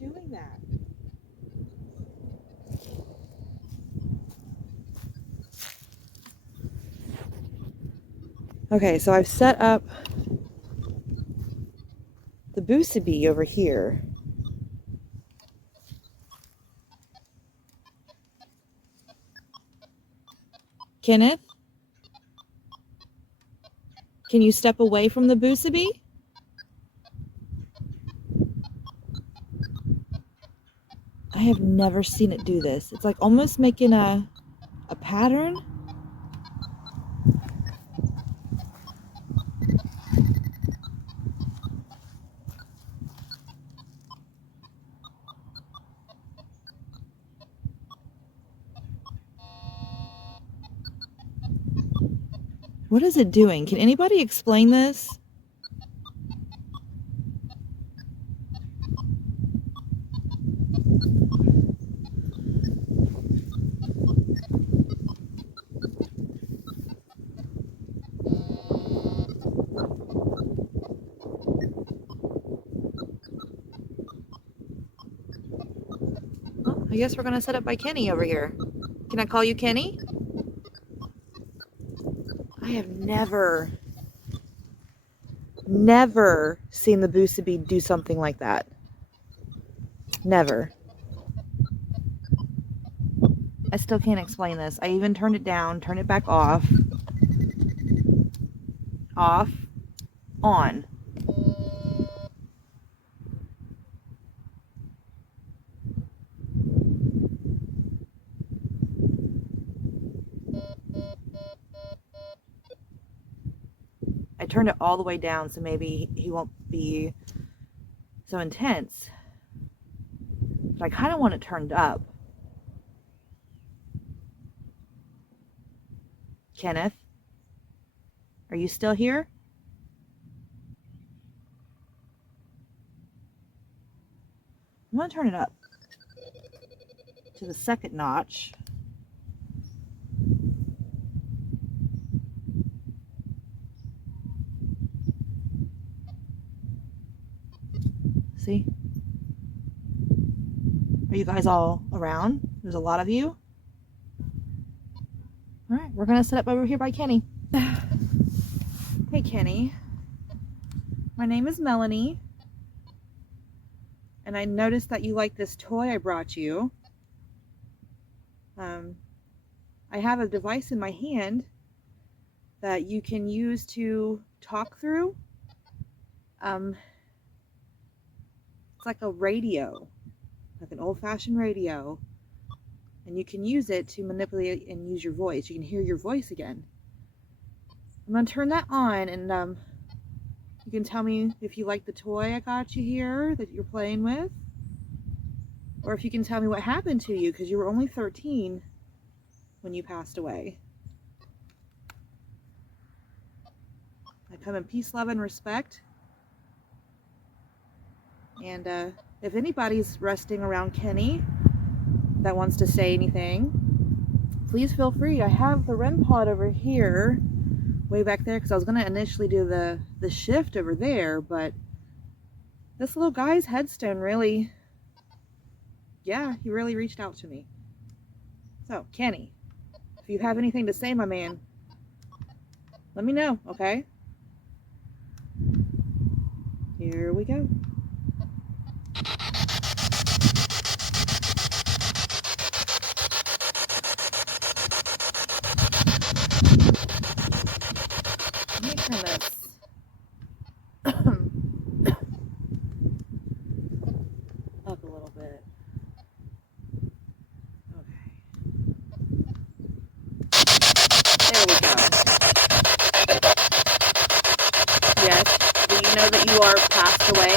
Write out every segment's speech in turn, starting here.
Doing that. Okay, so I've set up the Boosabee over here. Kenneth? Can you step away from the Boosabee? I have never seen it do this. It's like almost making a pattern. What is it doing? Can anybody explain this? Well, I guess we're going to set up by Kenny over here. Can I call you Kenny? I have never seen the Boosabee do something like that. Never. I still can't explain this. I even turned it down, turned it back off. Off. On. I turned it all the way down so maybe he won't be so intense. But I kind of want it turned up. Kenneth? Are you still here? I'm going to turn it up to the second notch. See? Are you guys all around? There's a lot of you. All right, we're going to set up over here by Kenny. Hey, Kenny. My name is Melanie. And I noticed that you like this toy I brought you. I have a device in my hand that you can use to talk through. It's like a radio, like an old-fashioned radio. And you can use it to manipulate and use your voice. You can hear your voice again. I'm going to turn that on, and you can tell me if you like the toy I got you here that you're playing with. Or if you can tell me what happened to you, because you were only 13 when you passed away. I come in peace, love, and respect. And if anybody's resting around Kenny that wants to say anything, please feel free. I have the REM pod over here, way back there, because I was going to initially do the shift over there, but this little guy's headstone really, yeah, he really reached out to me. So, Kenny, if you have anything to say, my man, let me know, okay? Here we go. Let me turn this up a little bit. Okay. There we go. Yes, do you know that you are passed away?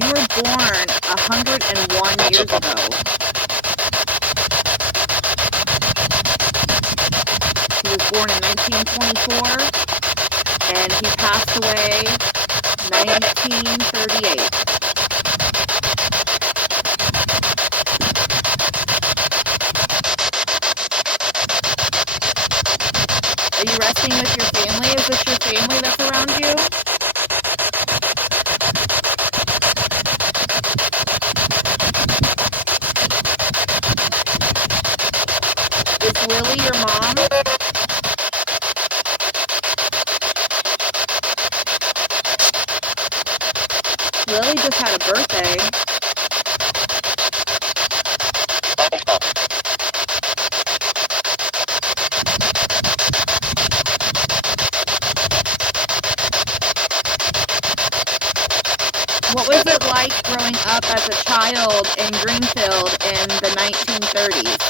You were born 101 years ago. passed away 1938. Are you resting with your family? Is this your family that's around you? Is Lily your mom? Lily just had a birthday. What was it like growing up as a child in Greenfield in the 1930s?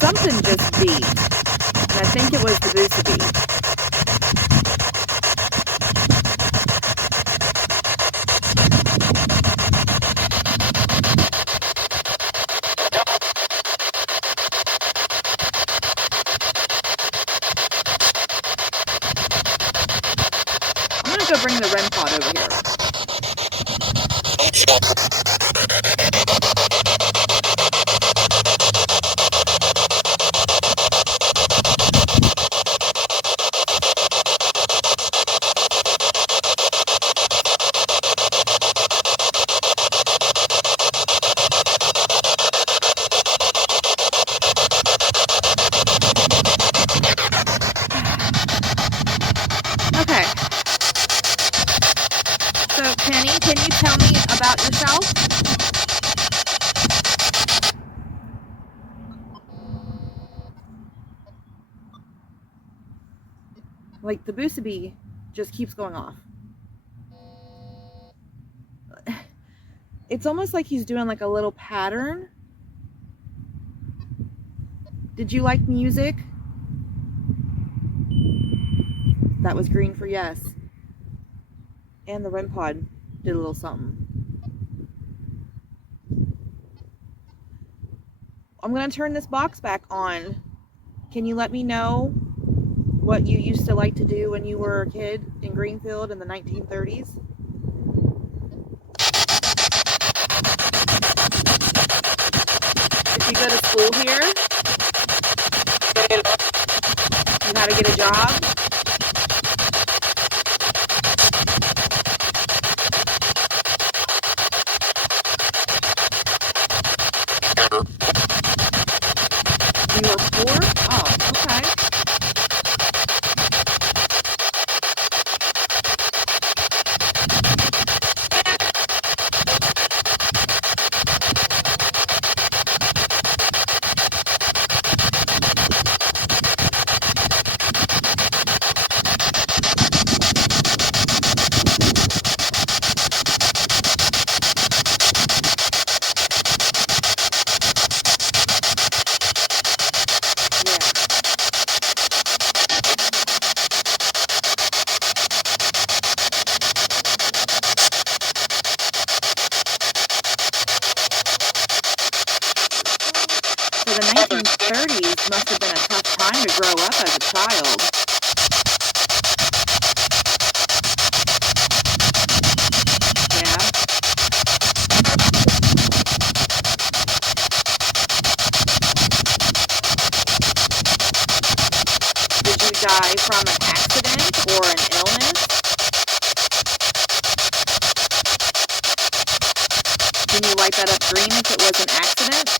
Something just beeped, and I think it was the Boosa beep. I'm gonna go bring the REM pod over here. Okay. So, Kenny, can you tell me about yourself? Like, the Boosa bee just keeps going off. It's almost like he's doing like a little pattern. Did you like music? That was green for yes. And the REM pod did a little something. I'm going to turn this box back on. Can you let me know what you used to like to do when you were a kid in Greenfield in the 1930s? Did you go to school here? You had to get a job? You were poor? Oh, okay. So the 1930s must have been a tough time to grow up as a child. Yeah. Did you die from an accident or an illness? Can you light that up green if it was an accident?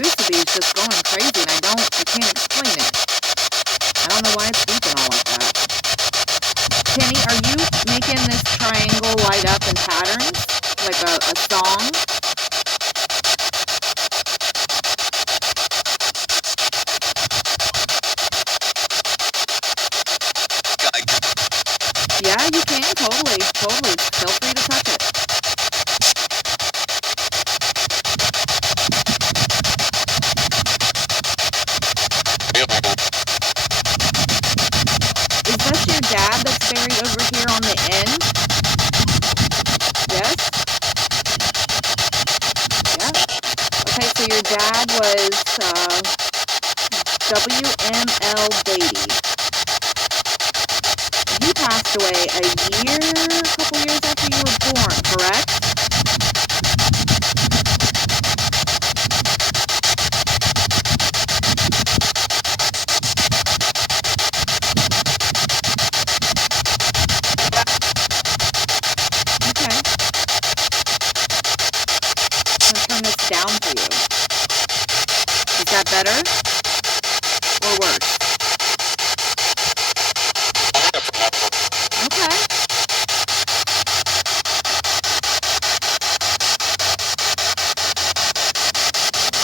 Boosa bee is just going crazy and I can't explain it. I don't know why it's beeping all like that. Kenny, are you making this triangle light up in patterns? Like a song? you can. Totally. Totally. Feel free to touch it. Is this your dad that's buried over here on the end? Yes? Yeah. Okay, so your dad was WML Beatty. He passed away a couple years after you were born, correct? Okay. I'm going to turn this down for you. Is that better or worse? Okay.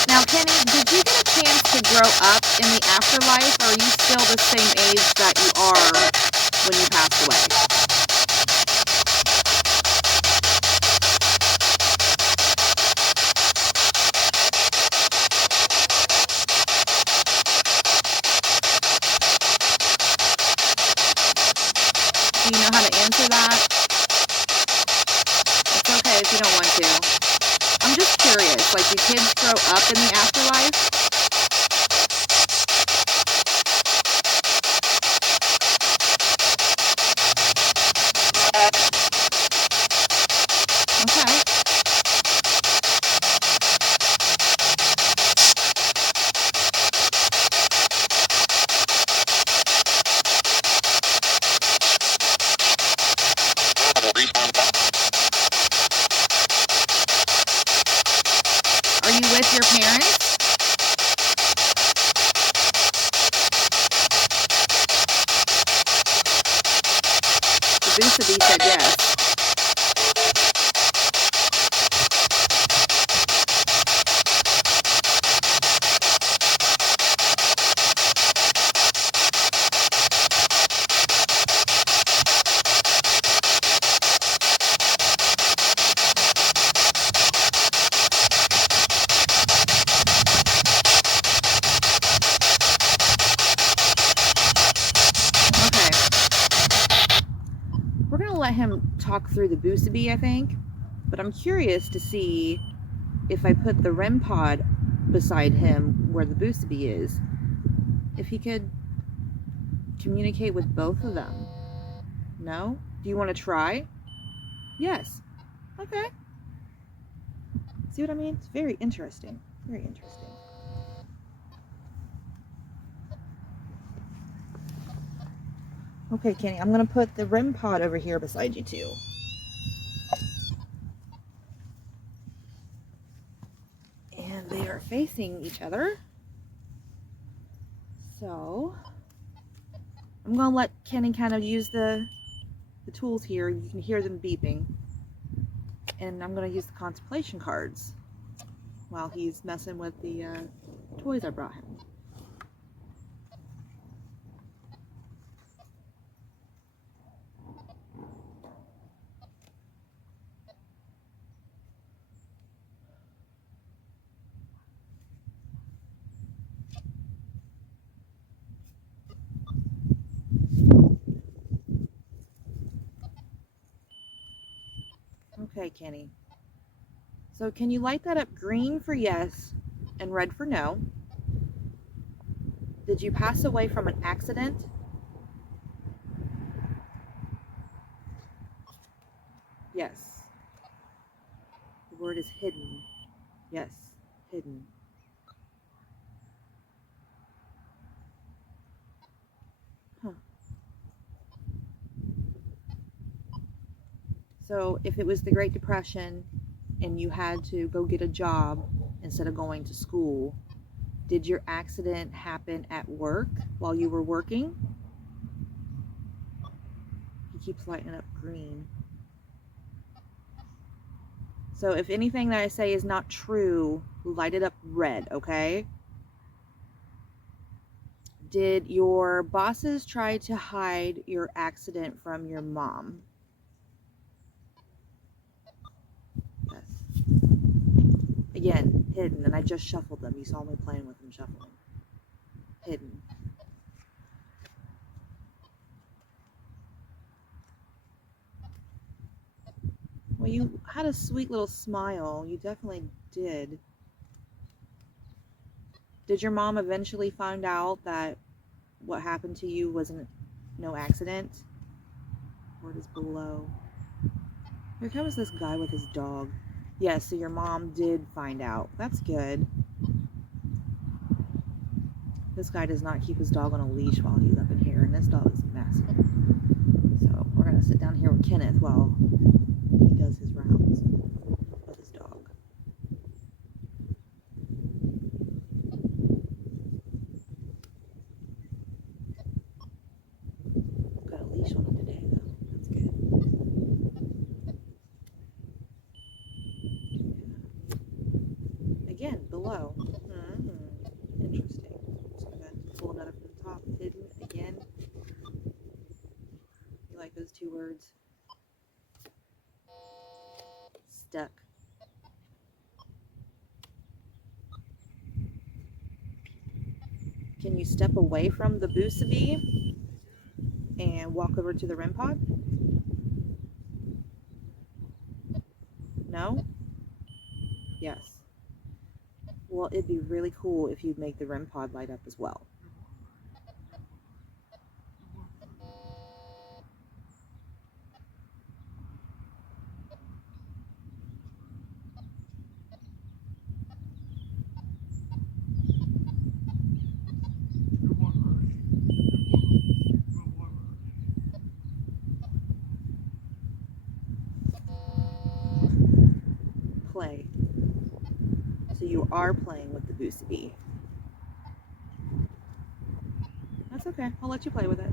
Now, Kenny, did you get a chance to grow up in the afterlife, or are you still the same age that you are when you passed away? Do you know how to answer that? It's okay if you don't want to. I'm just curious, like, do kids grow up in the afterlife? Okay. Are you with your parents? The Boosabee said yes. We're going to let him talk through the Boosabee, I think. But I'm curious to see if I put the REM pod beside him where the Boosabee is, if he could communicate with both of them. No? Do you want to try? Yes. Okay. See what I mean? It's very interesting. Very interesting. Okay, Kenny, I'm going to put the REM pod over here beside you too. And they are facing each other. So, I'm going to let Kenny kind of use the tools here. You can hear them beeping. And I'm going to use the contemplation cards while he's messing with the toys I brought him. Okay, Kenny. So can you light that up green for yes and red for no? Did you pass away from an accident? Yes. The word is hidden. Yes, hidden. Huh. So if it was the Great Depression and you had to go get a job instead of going to school, did your accident happen at work while you were working? He keeps lighting up green. So if anything that I say is not true, light it up red, okay? Did your bosses try to hide your accident from your mom? Yes. Again, hidden, and I just shuffled them. You saw me playing with them shuffling. Hidden. Well, you had a sweet little smile. You definitely did. Did your mom eventually find out that what happened to you wasn't no accident? Word is below. Here comes this guy with his dog. Yes, so your mom did find out. That's good. This guy does not keep his dog on a leash while he's up in here, and this dog is massive. So we're going to sit down here with Kenneth while he does his rounds with his dog. Got a leash on him today, though. That's good. Again, below. Interesting. So I'm going to pull another from the top. Hidden again. You like those two words? Stuck. Can you step away from the Boosabee and walk over to the REM pod? No? Yes. Well, it'd be really cool if you'd make the REM pod light up as well. Play. So you are playing with the Boosabee. That's okay. I'll let you play with it.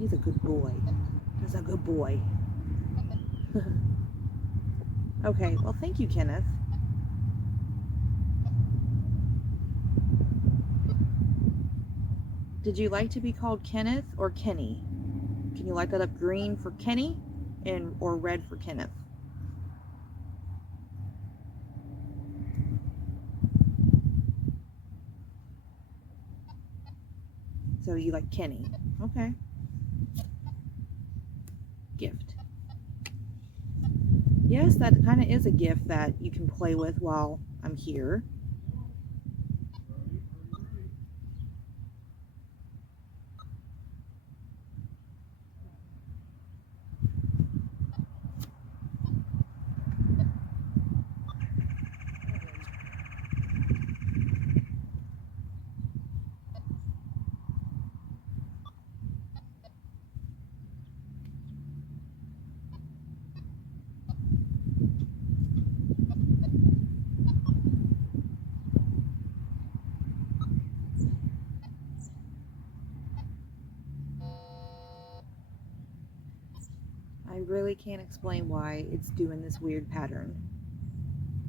He's a good boy. He's a good boy. Okay, well, thank you, Kenneth. Did you like to be called Kenneth or Kenny? Can you light that up green for Kenny or red for Kenneth? So you like Kenny. Okay. Gift. Yes, that kind of is a gift that you can play with while I'm here. I really can't explain why it's doing this weird pattern.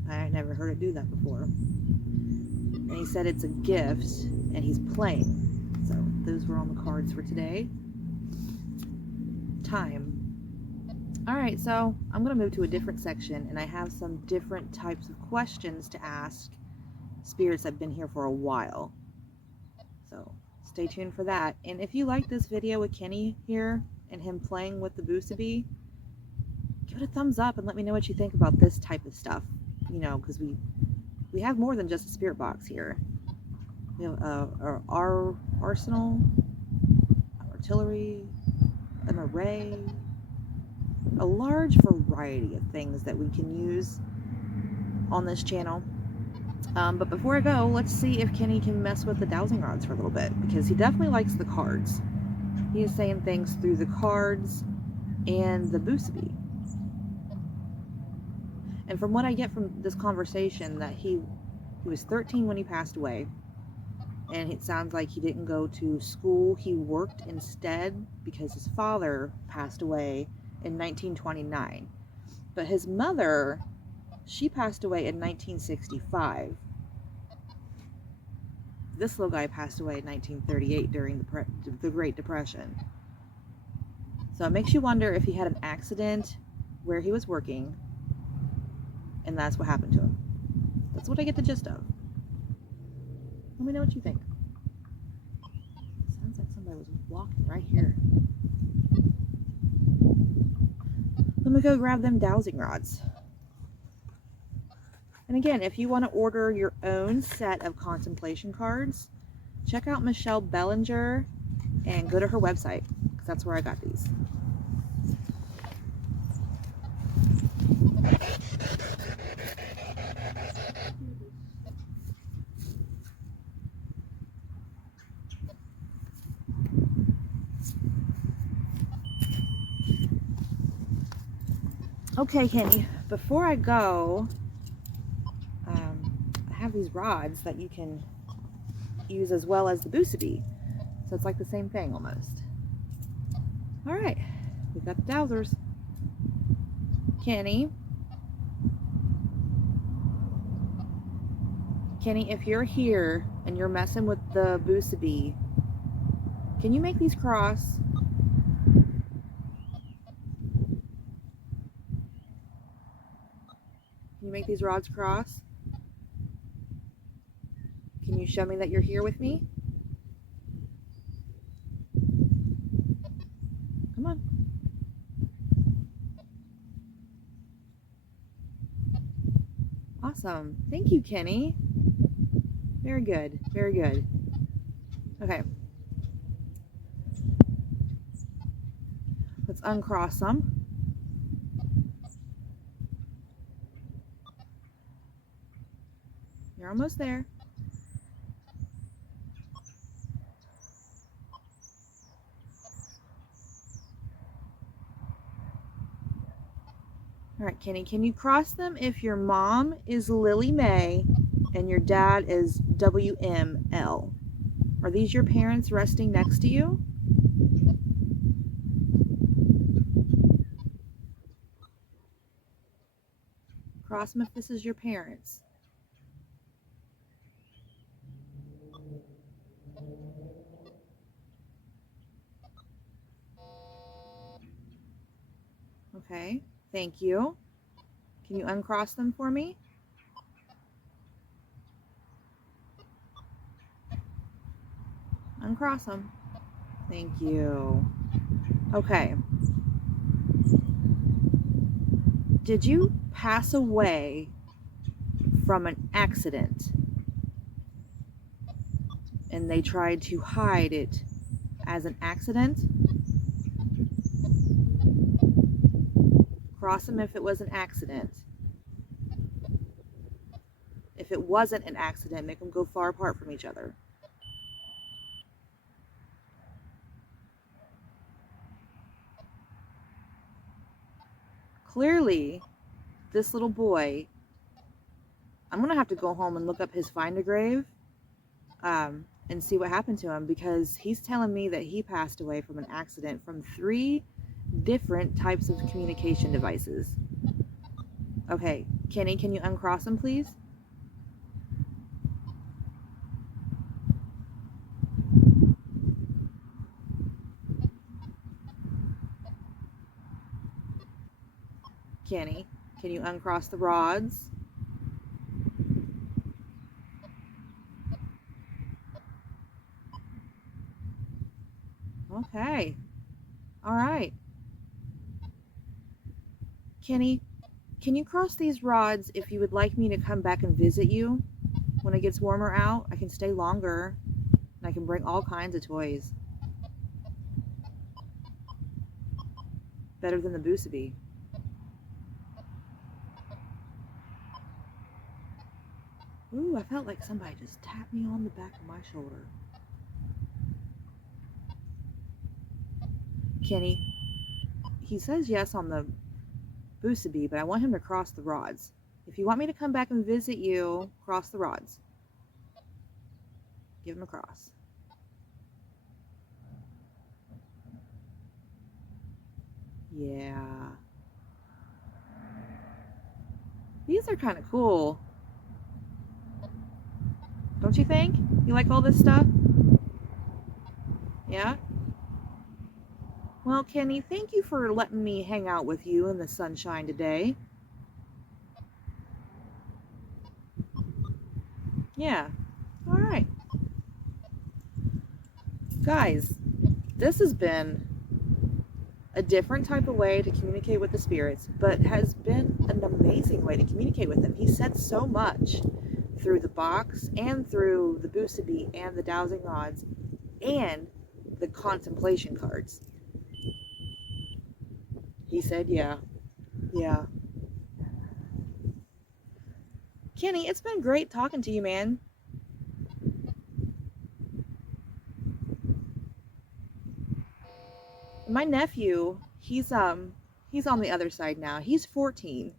I never heard it do that before. And he said it's a gift, and he's playing. So those were on the cards for today. Time. Alright, so I'm going to move to a different section, and I have some different types of questions to ask spirits that have been here for a while. So stay tuned for that. And if you like this video with Kenny here, and him playing with the Boosabee, give it a thumbs up and let me know what you think about this type of stuff. You know, because we have more than just a spirit box here. We have our arsenal, artillery, an array, a large variety of things that we can use on this channel. But before I go, let's see if Kenny can mess with the dowsing rods for a little bit, because he definitely likes the cards. He is saying things through the cards and the Boosabee. And from what I get from this conversation, that he was 13 when he passed away. and it sounds like he didn't go to school. He worked instead because his father passed away in 1929. But his mother, she passed away in 1965. This little guy passed away in 1938 during the Great Depression. So it makes you wonder if he had an accident where he was working, and that's what happened to him. That's what I get the gist of. Let me know what you think. Sounds like somebody was walking right here. Let me go grab them dowsing rods. And again, if you want to order your own set of contemplation cards, check out Michelle Bellinger and go to her website, because that's where I got these. Okay, Kenny, before I go, I have these rods that you can use as well as the Boosabee. So it's like the same thing almost. All right, we've got the dowsers. Kenny, if you're here and you're messing with the Boosabee, can you make these cross? Can you make these rods cross? Can you show me that you're here with me? Come on. Awesome. Thank you, Kenny. Very good. Very good. Okay. Let's uncross them. You're almost there. All right, Kenny, can you cross them if your mom is Lily Mae and your dad is WML? Are these your parents resting next to you? Cross them if this is your parents. Okay, thank you. Can you uncross them for me? Uncross them. Thank you. Okay. Did you pass away from an accident and they tried to hide it as an accident? Cross them if it was an accident. If it wasn't an accident, make them go far apart from each other. Clearly, this little boy, I'm going to have to go home and look up his find a grave and see what happened to him, because he's telling me that he passed away from an accident from 3 different types of communication devices. Okay, Kenny, can you uncross them, please? Kenny, can you uncross the rods? Okay. All right. Kenny, can you cross these rods if you would like me to come back and visit you when it gets warmer out? I can stay longer and I can bring all kinds of toys. Better than the Boosabee. Ooh, I felt like somebody just tapped me on the back of my shoulder. Kenny, he says yes on the Boosabee, but I want him to cross the rods. If you want me to come back and visit you, cross the rods. Give him a cross. Yeah. These are kind of cool. Don't you think? You like all this stuff? Yeah? Well, Kenny, thank you for letting me hang out with you in the sunshine today. Yeah. All right. Guys, this has been a different type of way to communicate with the spirits, but has been an amazing way to communicate with them. He said so much through the box and through the Busabi and the dowsing rods and the contemplation cards. He said, yeah. Yeah. Kenny, it's been great talking to you, man. My nephew, he's on the other side now. He's 14.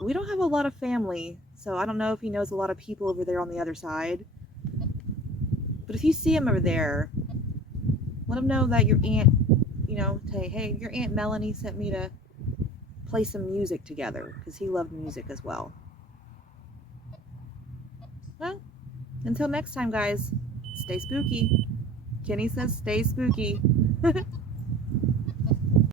We don't have a lot of family, so I don't know if he knows a lot of people over there on the other side. But if you see him over there, let him know that your aunt, say, hey, your Aunt Melanie sent me to play some music together, because he loved music as well. Well, until next time, guys, stay spooky. Kenny says stay spooky.